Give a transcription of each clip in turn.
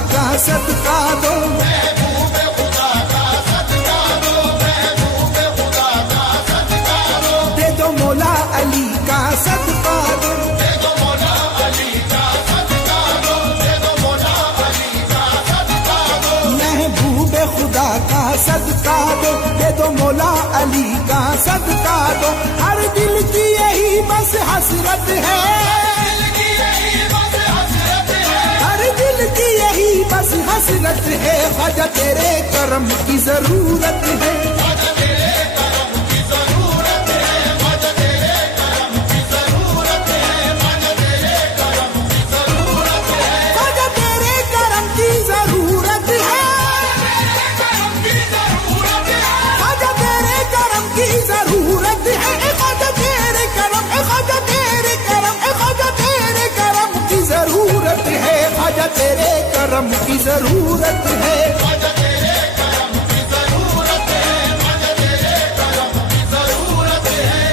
का सदका दो, महबूबे खुदा का सदका दो, महबूबे खुदा का सदका दो, दे दो मौला अली का सदका दो, दे दो मौला अली का सदका दो, दे दो मौला अली का सदका दो, महबूबे खुदा का सदका दो, दे दो मौला अली का सदका दो। हर दिल की यही बस हसरत है, दिल की यही बस हसरत है, हर दिल की यही बस हसरत है। ख्वाजा तेरे करम की जरूरत है, ख्वाजा तेरे करम की जरूरत है, ख्वाजा तेरे करम की जरूरत है, ख्वाजा तेरे करम की जरूरत है, ख्वाजा तेरे करम की जरूरत है, करम की जरूरत है, ख्वाजा तेरे करम की जरूरत है, ख्वाजा तेरे करम, ख्वाजा तेरे करम, ख्वाजा तेरे करम की जरूरत है, ख्वाजा तेरे करम की जरूरत है। ख्वाजा तेरे करम की जरूरत है, ख्वाजा तेरे करम की जरूरत है।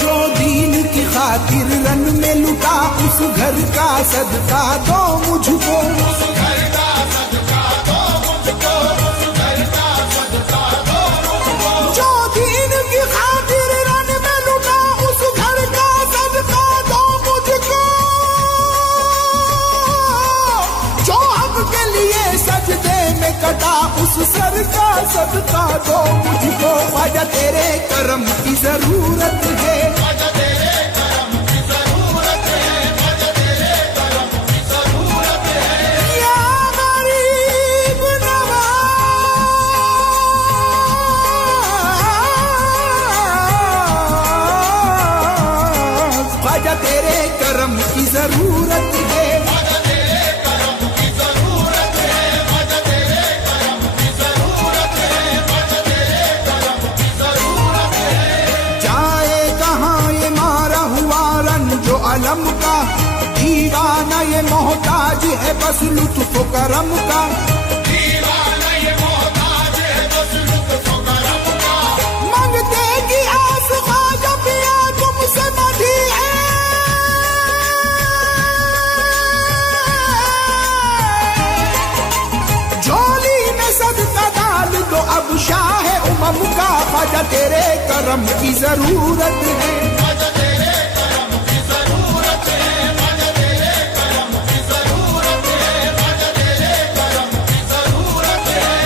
जो दीन की खातिर रन में लुटा उस घर का सदका दो मुझको, उस घर का सदका दो मुझको, उस घर का सदका दो मुझको, जो दीन की खातिर रन में लुटा उस घर का सदका दो मुझको, जो हक के लिए सजदे में कटा उस सर का सदका दो मुझको। ख्वाजा तेरे करम की जरूरत है, ख्वाजा तेरे करम की जरूरत है, ख्वाजा तेरे करम की जरूरत है। या गरीब नवाज, ख्वाजा तेरे करम की जरूरत है, ख्वाजा तेरे करम की जरूरत है, ख्वाजा तेरे करम की जरूरत है, ख्वाजा तेरे करम की जरूरत है। जाए कहाँ ये मारा हुआ रन जो अलम का, दीवाना ये मोहताज है बस लुत्फ करम का, दीवाना ये मोहताज है बस लुत्फ करम का, मांगते की आस ख्वाजा पिया तुमसे बंधी है, झोली में सदका डाल दो अब शाह उमम का। ख्वाजा तेरे करम की जरूरत है, ख्वाजा तेरे करम की जरूरत है, ख्वाजा तेरे करम की जरूरत है, ख्वाजा तेरे करम की जरूरत है।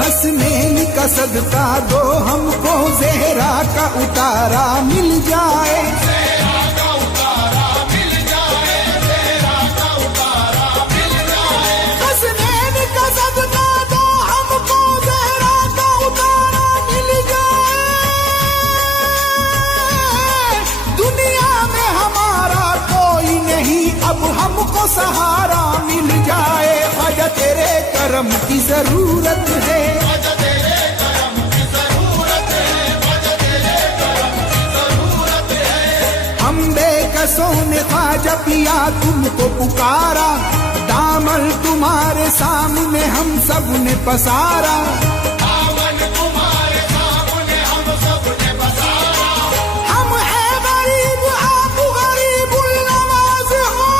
हसनैन का सदका दो हमको, ज़हरा का उतारा मिल जाए, तेरा का उतारा मिल जाए, तेरा का उतारा मिल जाए, हसनैन का सदका दो हमको, ज़हरा का उतारा मिल जाए। दुनिया में हमारा कोई नहीं अब हमको सहारा मिल जाए, ख्वाजा तेरे करम की जरूरत है, ख्वाजा तेरे करम की जरूरत है, ख्वाजा तेरे करम की जरूरत है। हम बेकसों ने ख्वाजा पिया तुमको पुकारा, दामन तुम्हारे सामने हम सब ने पसारा, दामन तुम्हारे सामने हम सब ने बसारा, हम है गरीब आप गरीबुल नवाज हो,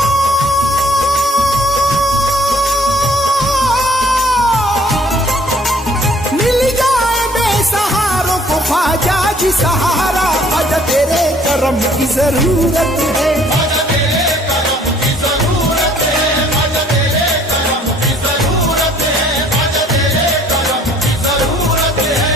मिल जाए बेसहारों को ख्वाजा जी सहारा। ख्वाजा तेरे करम की जरूरत है, ख्वाजा तेरे करम की जरूरत है, ख्वाजा तेरे करम की जरूरत है, ख्वाजा तेरे करम की जरूरत है।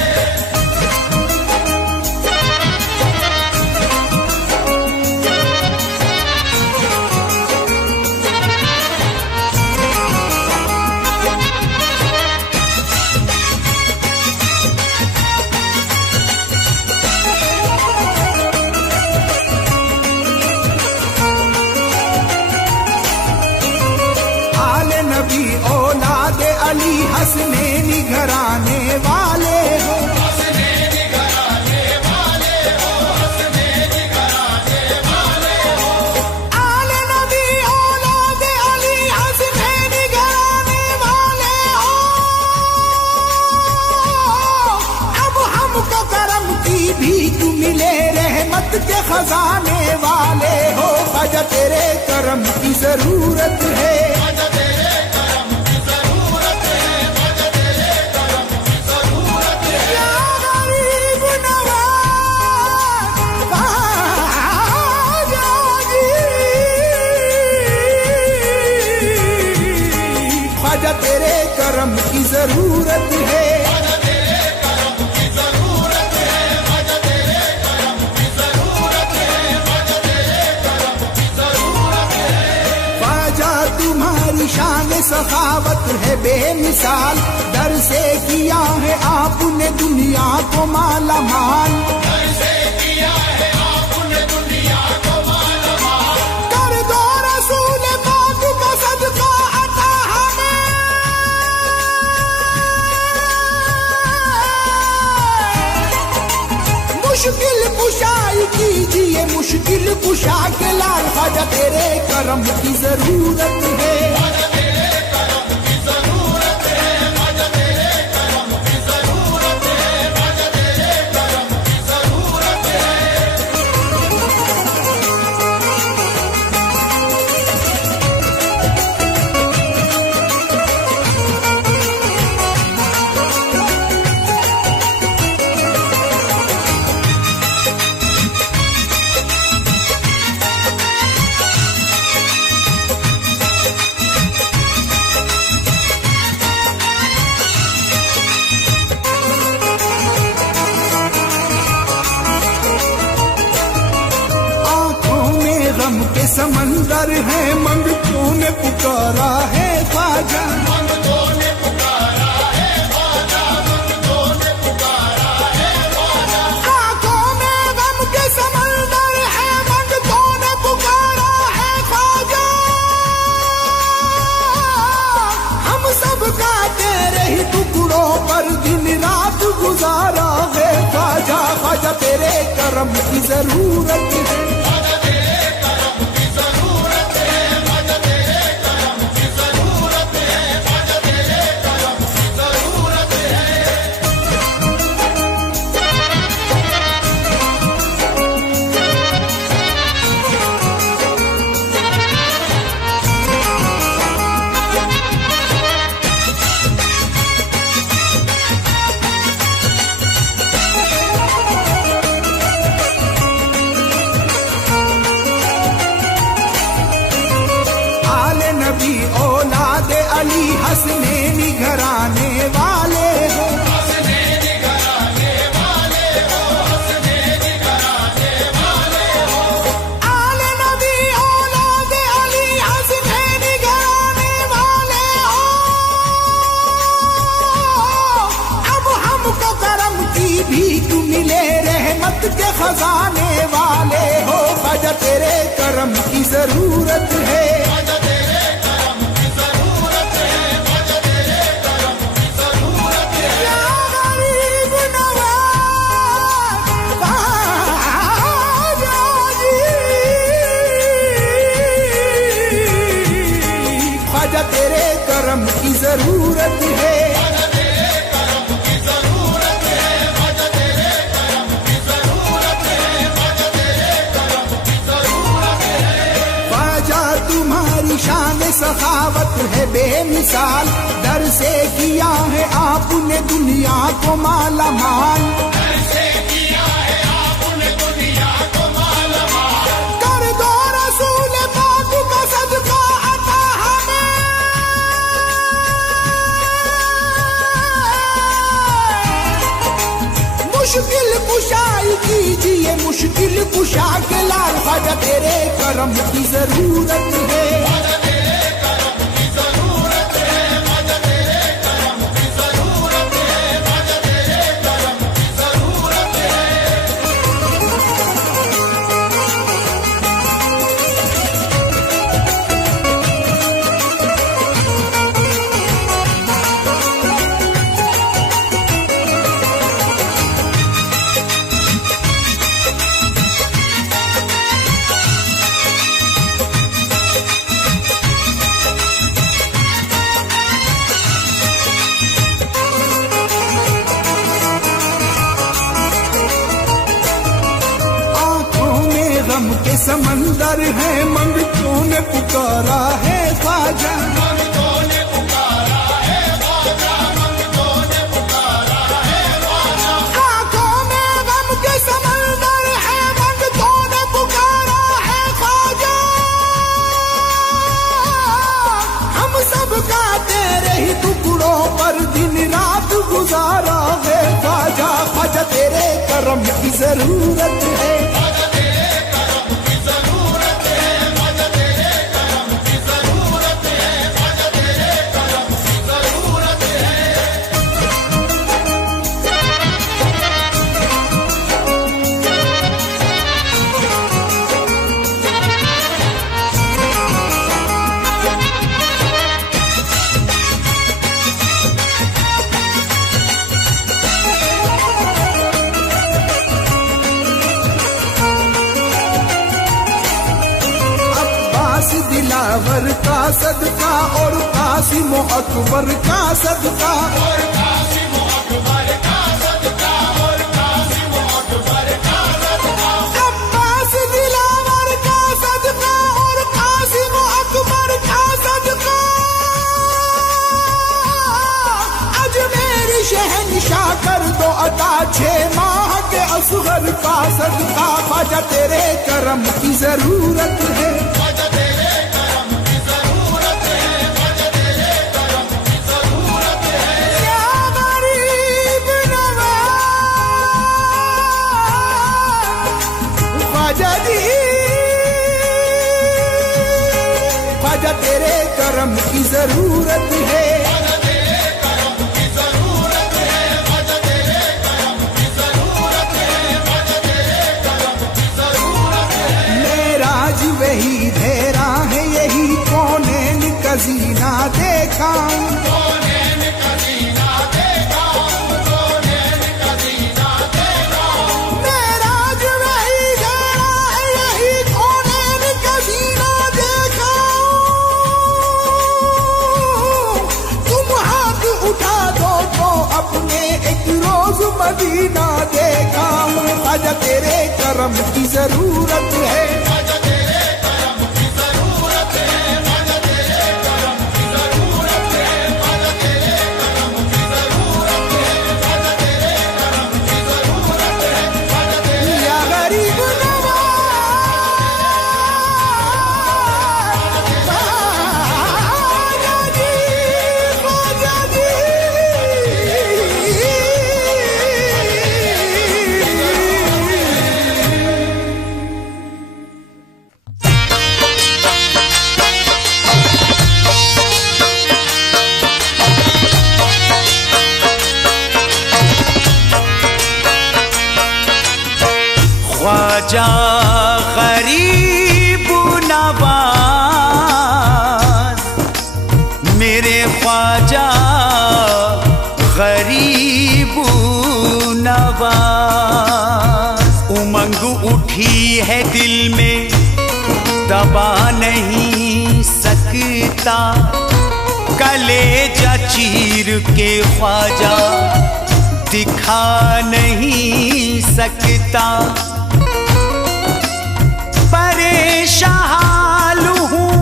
हसनैनी घराने वाले हो, हसनैनी घराने वाले हो, हसनैनी घराने वाले हो। आले नबी औलाद अली हसनैनी घराने वाले हो। अब हमको करम की भी तू मिले, रहमत के खजाने वाले हो। ख्वाजा तेरे करम की जरूरत है, ख्वाजा तेरे करम की जरूरत है, ख्वाजा तेरे करम की जरूरत है। या गरीब नवाज ख्वाजा जी, ख्वाजा तेरे करम की जरूरत है। ख्वाजा तेरे करम की जरूरत है, ख्वाजा तेरे करम की जरूरत है, ख्वाजा तेरे करम की जरूरत है। ख्वाजा तुम्हारी शान सखावत है बेमिसाल, दर से किया है आपने दुनिया को माला माल। ऐसे किया है आपने दुनिया को मालामाल। कर दो रसूल पाक का सदका अता हमें, मुश्किल कुशाई कीजिए, मुश्किल कुशा के लाल। ख्वाजा तेरे करम की जरूरत है, ख्वाजा तेरे करम की जरूरत है, ख्वाजा तेरे करम की जरूरत है, ख्वाजा तेरे करम की जरूरत है। आंखों में गम के समंदर है, मंगतों ने पुकारा है ख्वाजा। मंगतों ने पुकारा है ख्वाजा, मंगतों ने पुकारा है ख्वाजा। आंखों में गम के समंदर है, मंगतों ने पुकारा है ख्वाजा। हम सब का तेरे ही टुकड़ों पर दिन रात गुजारा है ख्वाजा। ख्वाजा तेरे करम की जरूरत है, ख्वाजा तेरे करम की जरूरत है, ख्वाजा तेरे करम की जरूरत है, ख्वाजा तेरे करम की जरूरत है। आले नबी औलाद अली हसनैनी घराने वाले हो, हसनैनी घराने वाले हो, हसनैनी घराने वाले हो। आले नबी औलाद अली हसनैनी घराने वाले हो। अब हमको करम की भी तू मिले, रहमत के खजाने वाले हो। ख्वाजा तेरे करम की जरूरत है, ख्वाजा तेरे करम की जरूरत है, ख्वाजा तेरे करम की जरूरत है। या गरीब नवाज ख्वाजा जी, ख्वाजा तेरे करम की जरूरत है। ख्वाजा तेरे करम की जरूरत है, ख्वाजा तेरे करम की जरूरत है, ख्वाजा तेरे करम की जरूरत है। ख्वाजा तुम्हारी शान सखावत है बेमिसाल, दर से किया है आपने दुनिया को माला माल। ऐसे किया है आपने दुनिया को मालामाल। कर दो रसूल पाक का सदका अता हमें, मुश्किल कुशाई कीजिए, मुश्किल कुशा के लाल। ख्वाजा तेरे करम की जरूरत है, ख्वाजा तेरे करम की जरूरत है, ख्वाजा तेरे करम की जरूरत है, ख्वाजा तेरे करम की जरूरत है। ख्वाजा तेरे करम की जरूरत है। ख्वाजा तेरे करम की जरूरत है, ख्वाजा तेरे करम की जरूरत है, ख्वाजा तेरे करम की जरूरत है। अब्बास दिलावर का सदका और कासिम अकबर का सदका, और कासिम अकबर का सदका, और कासिम अकबर का सदका। अब्बास दिलावर का सदका और कासिम अकबर का सदका, अजमेर शहंशाह कर दो अता 6 माह के असगर का सदका। ख्वाजा तेरे करम की जरूरत है। ख्वाजा तेरे करम की जरूरत है, ख्वाजा तेरे करम की जरूरत है। या गरीब नवाज ख्वाजा जी, ख्वाजा तेरे करम की जरूरत है। ख्वाजा तेरे करम की जरूरत है, ख्वाजा तेरे करम की जरूरत है, ख्वाजा तेरे करम की जरूरत है। मेराज वही धेरा है यही कौनैन कजीना देखा, कौनैन कजीना देखा, कौनैन कजीना देखा। मेराज वही धेरा है यही कौनैन कजीना देखा। तुम हाथ उठा दो तो अपने एक रोज मदीना देखा। ख्वाजा तेरे करम की जरूरत है। ख्वाजा तेरे करम की जरूरत है, ख्वाजा तेरे करम की जरूरत है, ख्वाजा तेरे करम की जरूरत है, ख्वाजा तेरे करम की जरूरत है, ख्वाजा तेरे। या गरीब नवाज ख्वाजा जी, ख्वाजा जी। ख्वाजा गरीब नवाज, मेरे ख्वाजा गरीब नवाज। उमंग उठी है दिल में दबा नहीं सकता, कलेजा चीर के ख्वाजा दिखा नहीं सकता। परेशान हूँ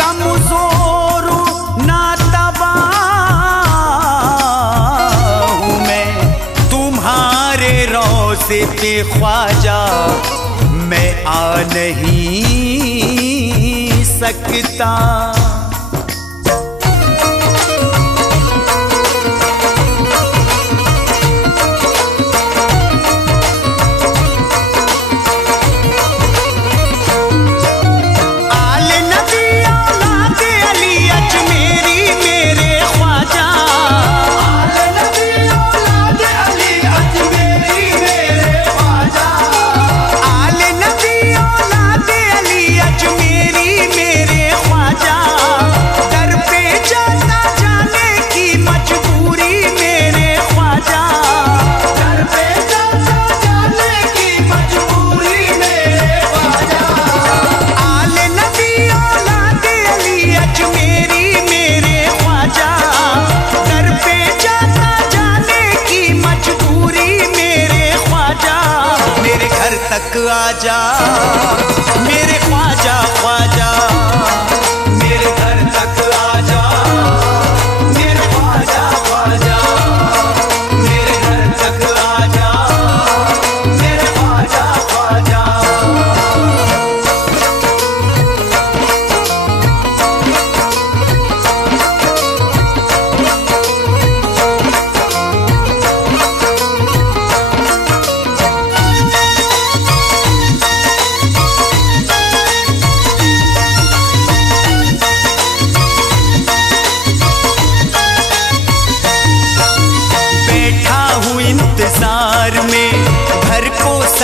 कमजोर नातबा हूँ मैं, तुम्हारे रोज़े पे ख्वाजा मैं आ नहीं सकता। तक आजा मेरे ख्वाजा ख्वाजा, मेरे घर तक आजा मेरे ख्वाजा ख्वाजा, मेरे घर तक आजा मेरे ख्वाजा ख्वाजा।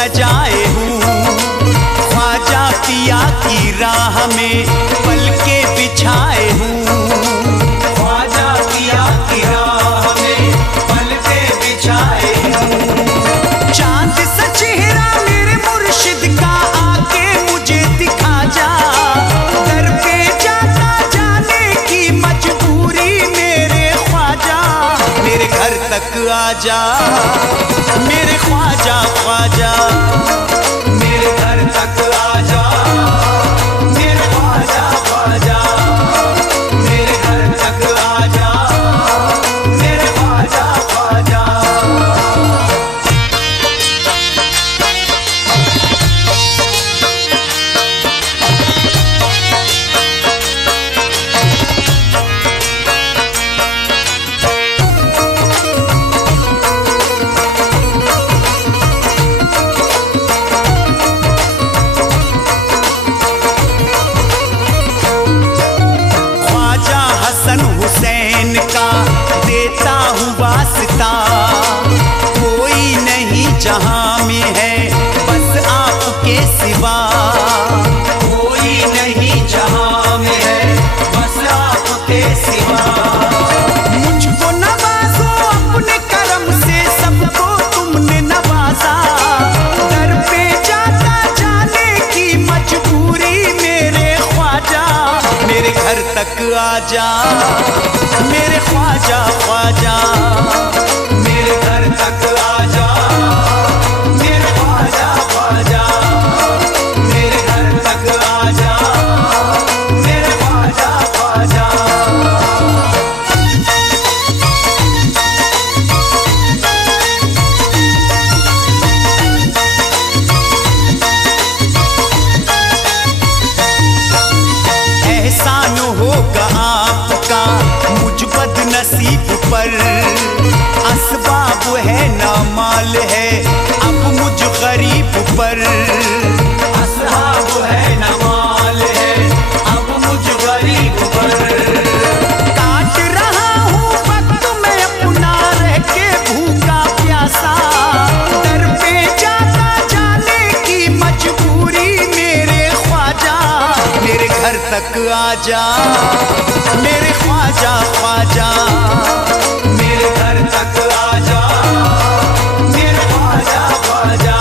सजाए हूँ। ख्वाजा पिया की राह में पलके बिछाए हूँ। ख्वाजा पिया की राह में पलके बिछाए हूँ। चांद सा चेहरा मेरे मुर्शिद का आके मुझे दिखा जा। दर पे जाता जाने की मजबूरी मेरे ख्वाजा, मेरे घर तक आजा मेरे ख्वाजा ख्वाजा, मेरे घर तक आजा मेरे ख्वाजा ख्वाजा, मेरे घर तक आजा मेरे ख्वाजा ख्वाजा। हसन हुसैन का देता हूँ वास्ता, कोई नहीं जहां में है बस आपके सिवा। कोई नहीं जहां में है बस आपके सिवा। मुझको नवाजो अपने करम से, सबको तुमने नवाजा। दर पे जाता जाने की मजबूरी मेरे ख्वाजा, मेरे घर तक आजा मेरे ख्वाजा ख्वाजा, मेरे घर तक आजा मेरे ख्वाजा ख्वाजा, मेरे घर तक आजा मेरे ख्वाजा ख्वाजा। एहसान होगा आपका मुझ बदनसीब पर, असबाब है ना माल है अब मुझ गरीब पर। असबाब है ना माल है अब मुझ गरीब पर। काट रहा हूँ वक्त मैं अपना रह के भूखा प्यासा। दर पे जाता जाने की मजबूरी मेरे ख्वाजा, मेरे घर तक आजा मेरे ख्वाजा ख्वाजा, मेरे घर तक आजा मेरे ख्वाजा ख्वाजा,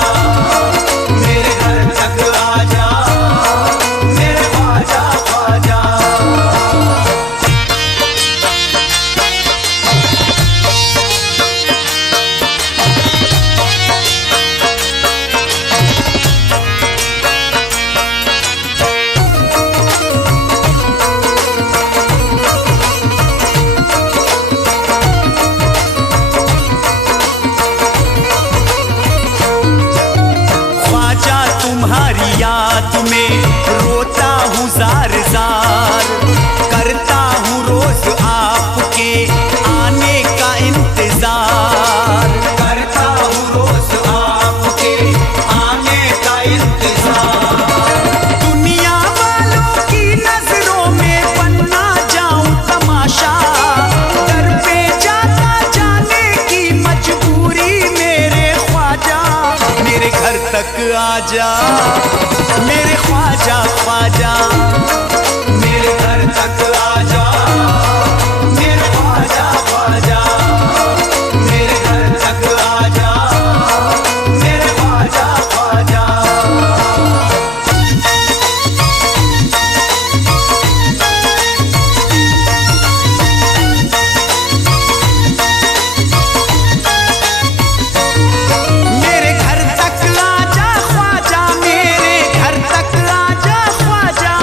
मेरे घर तक आजा मेरे ख्वाजा ख्वाजा। तुम्हारी याद में रोता हूँ जार जार, करता हूँ रोज आपके आने का इंतजार। करता हूँ रोज आपके आने का इंतजार। दुनिया वालों की नजरों में बनना जाऊं तमाशा। दर पे जाता जाने की मजबूरी मेरे ख्वाजा, मेरे घर तक आजा मेरे ख्वाजा ख्वाजा, मेरे घर तक आजा मेरे ख्वाजा ख्वाजा, मेरे घर तक आजा मेरे ख्वाजा ख्वाजा। मेरे घर तक आजा ख्वाजा, मेरे घर तक आजा ख्वाजा।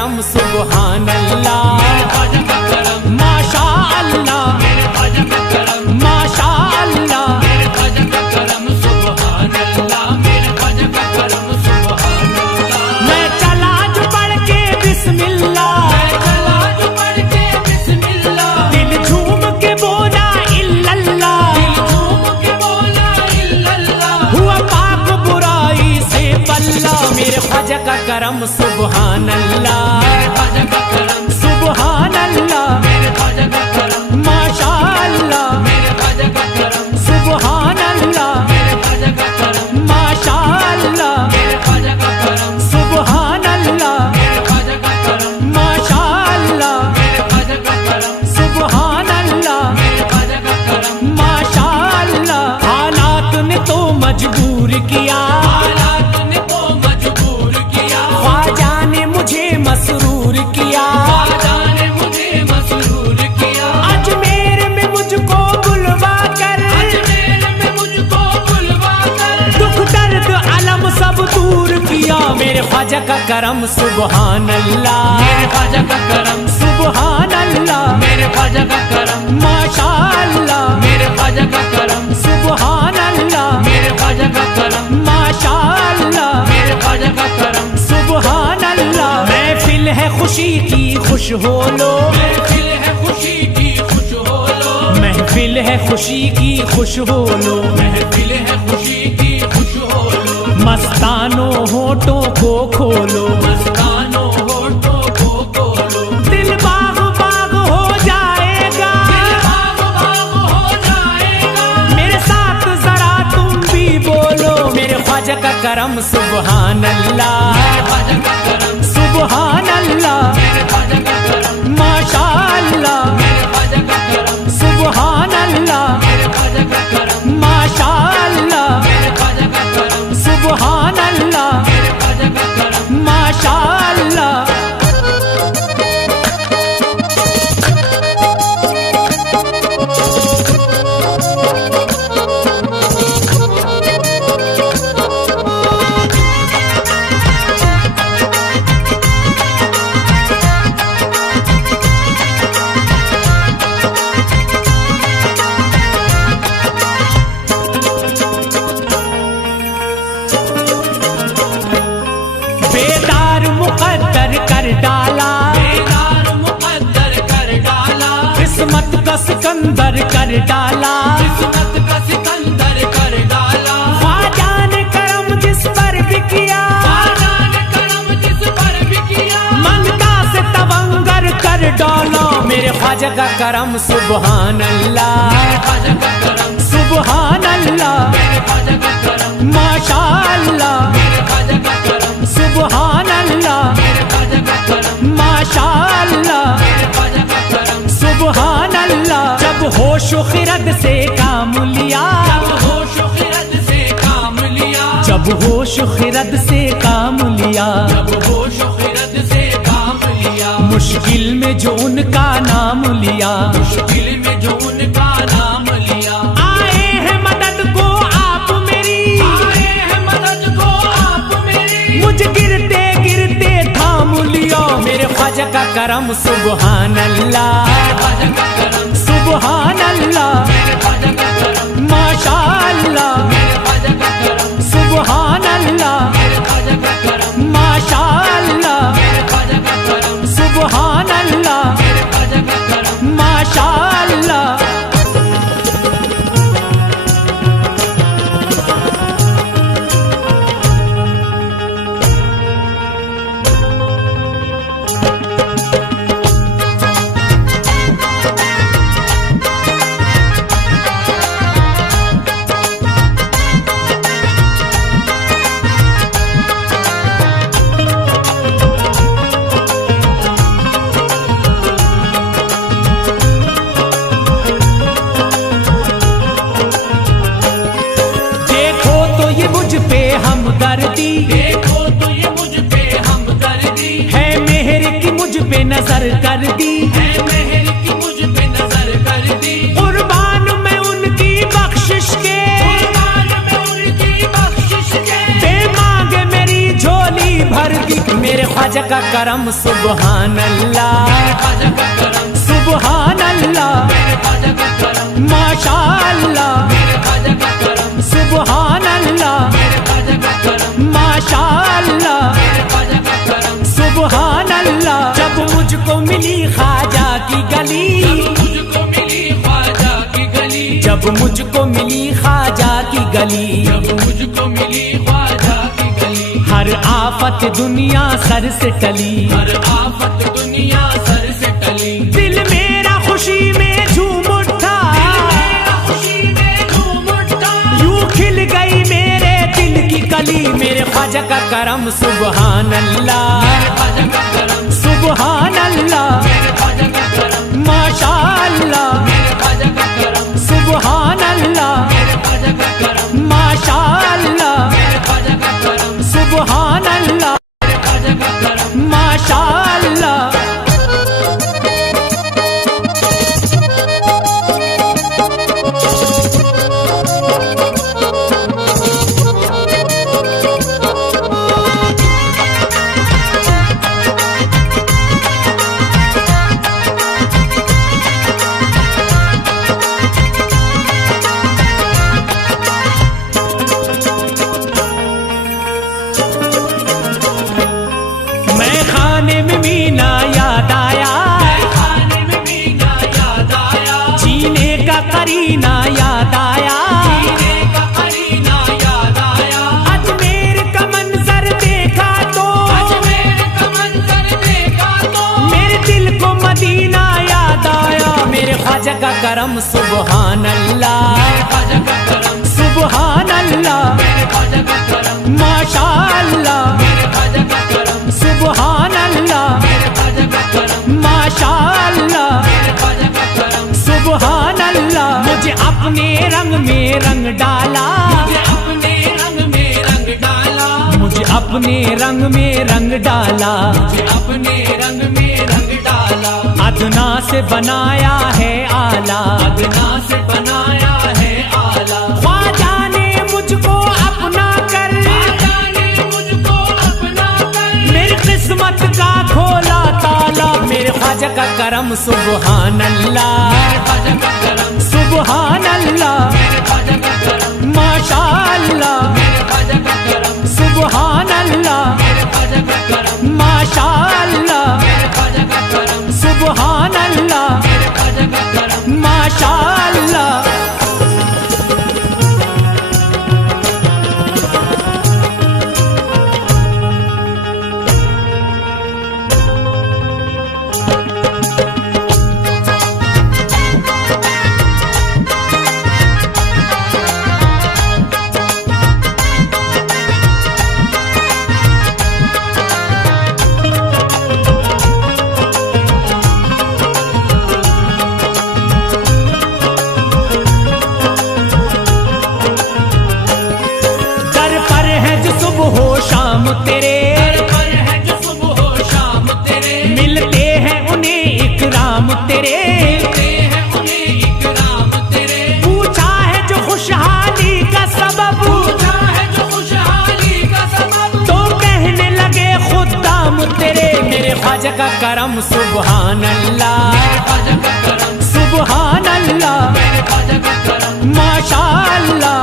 करम सुभान अल्लाह, ख्वाजा का करम, माशा अल्लाह, मेरे ख्वाजा का करम, माशा अल्लाह। मेरे ख्वाजा का करम सुभान अल्लाह, मेरे ख्वाजा का करम सुभान अल्लाह। मैं चला जो पढ़ के बिस्मिल्लाह, मैं चला जो पढ़ के बिस्मिल्लाह, दिल झूम के बोला इल्लल्लाह, दिल झूम के बोला इल्लल्लाह, हुआ पाक बुराई से बल्ला। मेरे ख्वाजा का करम सुभान अल्लाह, मेरे ख्वाजा का करम, सुभान अल्लाह, मेरे ख्वाजा का करम, माशा अल्लाह, मेरे ख्वाजा का करम, सुभान अल्लाह, मेरे ख्वाजा का करम, माशा अल्लाह, मेरे ख्वाजा का करम, सुभान अल्लाह, मेरे ख्वाजा का करम, माशा अल्लाह, मेरे ख्वाजा का करम, सुभान अल्लाह, मेरे ख्वाजा का करम। माशा अल्लाह। हालात ने तो मजबूर किया, हालात ने तो मजबूर किया, ख्वाजा ने मुझे मसरूर किया, ख्वाजा ने मुझे मसरूर किया, अजमेर में मुझको बुलवा कर, अजमेर में मुझको बुलवा कर, दुख दर्द अलम सब दूर किया। मेरे ख्वाजा का करम सुभान अल्लाह, मेरे ख्वाजा का करम, सुभान अल्लाह, मेरे ख्वाजा का करम, माशा अल्लाह, मेरे ख्वाजा का करम, सुभान अल्लाह, मेरे ख्वाजा का करम, माशा अल्लाह, मेरे ख्वाजा का करम। सुभान अल्लाह। महफिल है खुशी की खुश हो लो, महफिल है खुशी की खुश हो लो, महफिल है खुशी की खुश हो लो, महफिल है खुशी की खुश हो लो, मस्तानो होठों को खोलो, मस्तानो होठों को खोलो, दिल बाग बाग हो जाएगा, दिल बाग बाग हो जाएगा, मेरे साथ जरा तुम भी बोलो। मेरे ख्वाजा का करम सुभान अल्लाह, मेरे ख्वाजा का करम, सुभान अल्लाह, मेरे ख्वाजा का करम, माशा अल्लाह, मेरे ख्वाजा का करम, सुभान अल्लाह, मेरे ख्वाजा का करम, माशा अल्लाह, मेरे ख्वाजा का करम, सुभान अल्लाह, मेरे ख्वाजा का करम। माशा अल्लाह। बेदार मुकद्दर कर डाला, बेदार मुकद्दर कर डाला, किस्मत का सिकंदर कर डाला, किस्मत का सिकंदर कर डाला, ख्वाजा ने करम जिस पर भी किया, ख्वाजा ने करम जिस पर भी किया, मनका से तवंगर कर डाला। मेरे ख्वाजा का करम सुभान अल्लाह, मेरे ख्वाजा का करम, सुभान अल्लाह, मेरे ख्वाजा का करम, माशा अल्लाह, मेरे ख्वाजा का करम, सुभान अल्लाह, मेरे ख्वाजा का करम, माशा अल्लाह, मेरे ख्वाजा का करम। सुभान अल्लाह। जब होश खिरद से काम लिया, जब होश खिरद से काम लिया, जब होश खिरद से काम लिया, जब होश खिरद से काम लिया, मुश्किल में जो उनका नाम लिया, मुश्किल में जो उनका नाम लिया, आए हैं मदद को आप मेरी, आए हैं मदद को आप मेरी, मुझे गिरते गिरते थाम लिया। मेरे ख्वाजा का करम सुभान अल्लाह, मेरे ख्वाजा का करम, सुभान अल्लाह, मेरे ख्वाजा का करम, माशा अल्लाह, मेरे ख्वाजा का करम, सुभान अल्लाह, मेरे ख्वाजा का करम, माशा अल्लाह, मेरे ख्वाजा का करम, सुभान अल्लाह, मेरे ख्वाजा का करम। माशा अल्लाह। हमदर्दी, देखो तो ये मुझ पे हमदर्दी है मेहर की मुझ पे नजर कर दी, है, मेहर की मुझ पे नजर कर दी, कुर्बान मैं उनकी बख्शिश के, कुर्बान में उनकी बख्शिश के, बे मांगे मेरी झोली भर दी। मेरे ख्वाजा का करम सुबहान अल्लाह, ख्वाजा का करम, सुबहान अल्लाह, ख्वाजा का करम, माशाअल्लाह, ख्वाजा का करम, सुबहान अल्लाह, ख्वाजा का करम, माशाअल्लाह, ख्वाजा का करम। सुबहान अल्लाह। जब मुझको मिली ख्वाजा की गली, मुझको मिली ख्वाजा की गली, जब मुझको मिली ख्वाजा की गली, जब मुझको मिली ख्वाजा की गली, हर आफत दुनिया सर से टली, हर आफत दुनिया सर से टली। दिल मेरा खुशी में झूम उठा, मेरा खुशी में झूम उठा, यूं खिल गई मेरे दिल की कली। मेरे ख्वाजा का करम सुबहान अल्लाह, ख्वाजा का करम, सुबहान अल्लाह, ख्वाजा का करम, माशाअल्लाह, ख्वाजा का करम, सुबहान अल्लाह, ख्वाजा का करम, माशाअल्लाह, ख्वाजा का करम, सुबहान अल्लाह, ख्वाजा का करम। माशाअल्लाह। मैं खाने में मीना याद आया, खाने में मीना याद आया, जीने का करीना याद आया, जीने का करीना याद आया, अजमेर का मंजर देखा तो, अजमेर का मंजर देखा तो, मेरे दिल को मदीना याद आया। मेरे ख्वाजा का करम सुबहान अल्लाह, ख्वाजा का करम, सुबहान अल्लाह, ख्वाजा का करम, माशाअल्लाह, ख्वाजा का करम, सुबहान अल्लाह, ख्वाजा का करम, माशाअल्लाह, ख्वाजा का करम। सुबहान अल्लाह। मुझे अपने रंग में रंग डाला, मुझे अपने रंग में रंग डाला, मुझे अपने रंग में रंग डाला, मुझे अपने रंग में रंग डाला, अदना से बनाया है आला, अदना से बनाया है आला। ख्वाजा ने मुझको अपना कर, ख्वाजा ने मुझको अपना कर, मेरी किस्मत का खोला ताला। मेरे ख्वाजा का करम सुबहान अल्लाह, ख्वाजा का करम, सुबहान अल्लाह, ख्वाजा का करम, माशाअल्लाह, ख्वाजा का करम, सुबहान अल्लाह, ख्वाजा का करम, माशाअल्लाह, ख्वाजा का करम, सुबहान अल्लाह, ख्वाजा का करम। माशाअल्लाह। तेरे दर पर है जो सुबह हो शाम तेरे, मिलते हैं उन्हें इकराम तेरे, मिलते हैं उन्हें इकराम तेरे, पूछा है जो खुशहाली का सबब, पूछा है जो खुशहाली का सबब, तो कहने लगे खुदाम तेरे। मेरे ख्वाजा का करम सुबहान अल्लाह, ख्वाजा का करम, सुबहान अल्लाह, ख्वाजा का करम, माशाअल्लाह,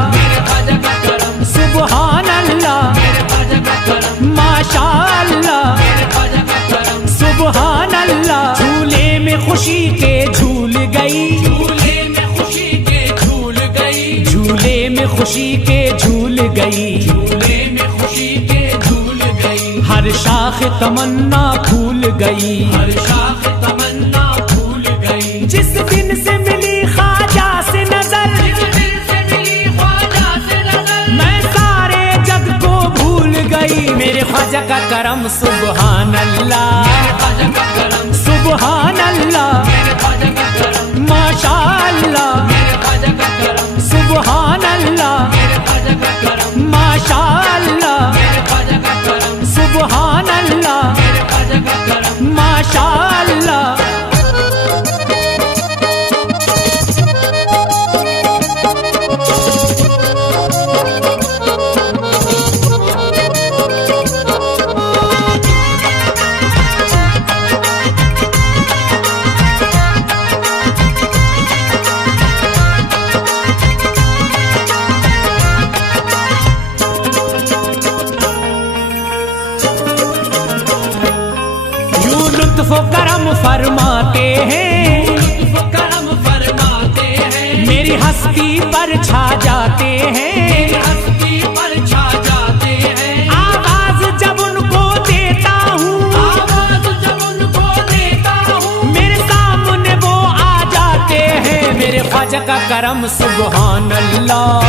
ख्वाजा का करम, सुबहान अल्लाह, ख्वाजा का करम, माशाअल्लाह, ख्वाजा का करम। सुबहान अल्लाह। झूले में खुशी के झूल गई, झूले में खुशी के झूल गई, झूले में खुशी के झूल गई, झूले में खुशी के झूल गई, हर शाख तमन्ना फूल गई, हर शाख तमन्ना भूल गई। जिस दिन से मिली ख्वाजा से नजर, जिस दिन से मिली ख्वाजा से नजर, मैं सारे जग को भूल गई। मेरे ख्वाजा का करम सुबहान अल्लाह, ख्वाजा का करम, सुबहान अल्लाह, ख्वाजा का करम, माशाअल्लाह, ख्वाजा का करम, सुबहान अल्लाह, ख्वाजा का करम, माशाअल्लाह, ख्वाजा का करम, सुबहान अल्लाह, ख्वाजा का करम। माशाअल्लाह। करम फरमाते हैं, लुत्फ करम फरमाते हैं, मेरी हस्ती पर छा जाते हैं। मेरी हस्ती पर छा जाते हैं। आवाज जब उनको देता हूँ, आवाज जब उनको देता हूँ, मेरे सामने वो आ जाते हैं। मेरे ख्वाजा का करम सुभान अल्लाह,